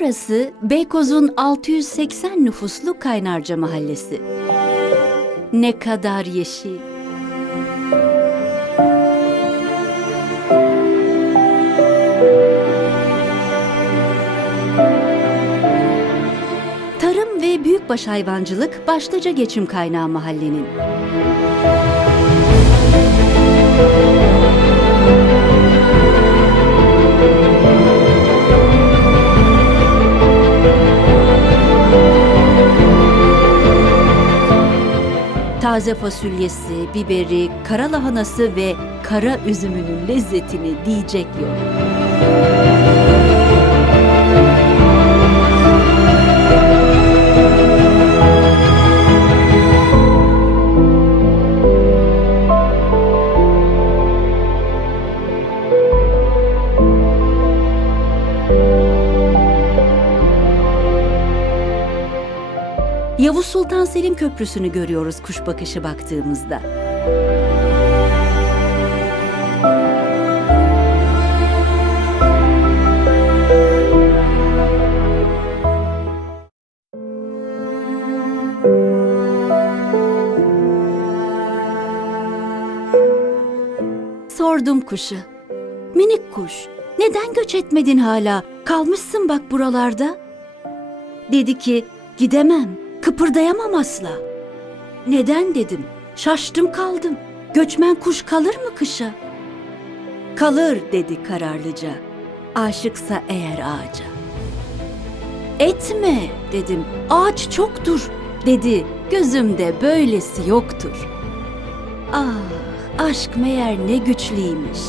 Burası Beykoz'un 680 nüfuslu Kaynarca Mahallesi. Ne kadar yeşil. Tarım ve büyükbaş hayvancılık başlıca geçim kaynağı mahallenin. Taze fasulyesi, biberi, kara lahanası ve kara üzümünün lezzetini diyecek yok. Yavuz Sultan Selim Köprüsü'nü görüyoruz kuş bakışı baktığımızda. Sordum kuşu. Minik kuş, neden göç etmedin hala? Kalmışsın bak buralarda. Dedi ki, gidemem, kıpırdayamam asla. Neden dedim, şaştım kaldım. Göçmen kuş kalır mı kışa? Kalır dedi kararlıca, aşıksa eğer ağaca. Etme dedim, ağaç çoktur dedi, gözümde böylesi yoktur. Ah, aşk meğer ne güçlüymiş,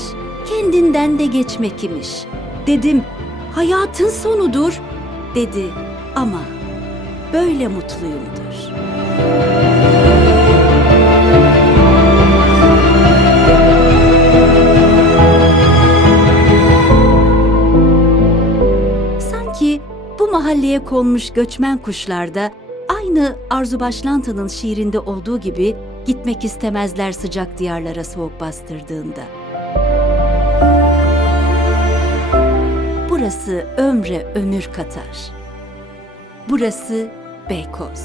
kendinden de geçmek imiş. Dedim, hayatın sonudur dedi ama böyle mutluyumdur. Sanki bu mahalleye konmuş göçmen kuşlarda aynı Arzu Başlantı'nın şiirinde olduğu gibi gitmek istemezler sıcak diyarlara soğuk bastırdığında. Burası ömre ömür katar. Burası Beykoz.